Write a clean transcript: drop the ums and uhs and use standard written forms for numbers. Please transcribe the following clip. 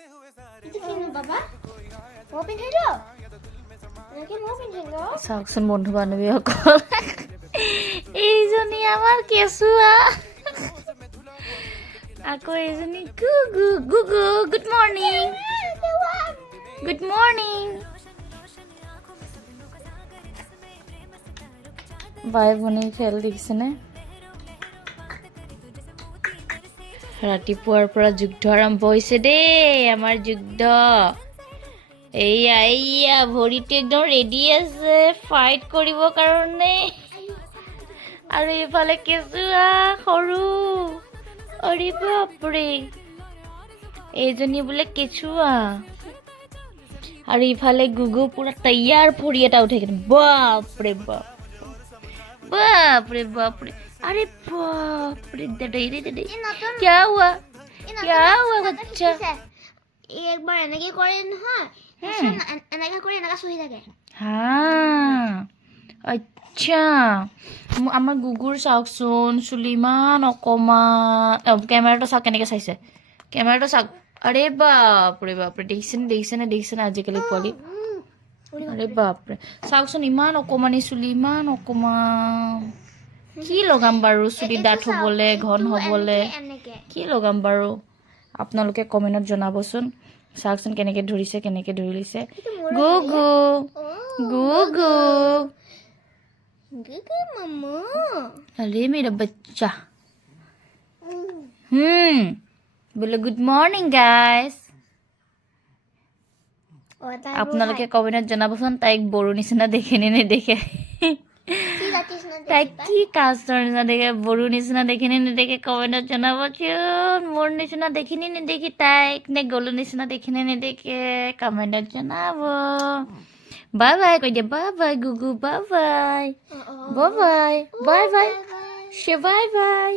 Itu kini Baba? Mau pindah dong? Lagi mau pindah dong? চাওকচোন বন্ধু বান্ধৱীসকল এইজনী আমাৰ কেঁচুৱা আকৌ এইজনী গুগু গুগু গুড মৰ্ণিং গুড মৰ্ণিং বাই ভনী খেল দেখিছেনে ৰাতিপুৱাৰ পৰা যুদ্ধ আৰম্ভ হৈছে দেই আমাৰ যুদ্ধ এইয়া এইয়া ভৰিটো একদম ৰেডি আছে ফাইট কৰিবৰ কাৰণে আৰু এইফালে কেঁচুৱা সৰু অৰে বাপৰে এইজনী বোলে কেঁচুৱা আৰু ইফালে গুগু পুৰা তৈয়াৰ ভৰি এটা উঠাই কিনে বাপৰে বাপ বাপৰে বাপৰে अरे बाप रे दडई क्या हुआ बच्चा एक बार এনেকে কৰে নহয় এনেকে কৰি এনেকা সহি থাকে হ্যাঁ আচ্ছা আমাৰ গুগুৰ চাওকচোন চুলিমান অকমান কেমেৰাটো চাওক কেনেকে চাইছে কেমেৰাটো চাওক আৰে বাপৰে দেখিছেনে আজিকালি পোৱালি আৰে বাপৰে চাওকচোন ইমান অকমানি চুলি ইমান অকমান কি লগাম বাৰু চুলি ডাঠ হ'বলে ঘন হ'বলে কি লগাম বাৰু আপোনালোকে কমেন্টত জনাবচোন চাওকচোন কেনেকে ধৰিছে কেনেকে ধৰি লৈছে গুগু গুগু গুগু মামা अरे मेरा बच्चा बोलो गुड मॉर्निंग गाइस আপোনালোকে কমেন্টত জনাবচোন তাইক বড়ো নিচিনা দেখে নে নেদেখে তাই কি কাষ্টৰ নিচিনা দেখে বড়ো নিচিনা দেখি নে নেদেখে কমেন্টত জনাবচোন মোৰ নিচিনা দেখি নে নেদেখি তাইক নে গলু নিচিনা দেখি নে নেদেখে কমেন্টত জনাব বাই বাই কৈ দিয়া bye bye গুগু bye bye bye bye bye bye bye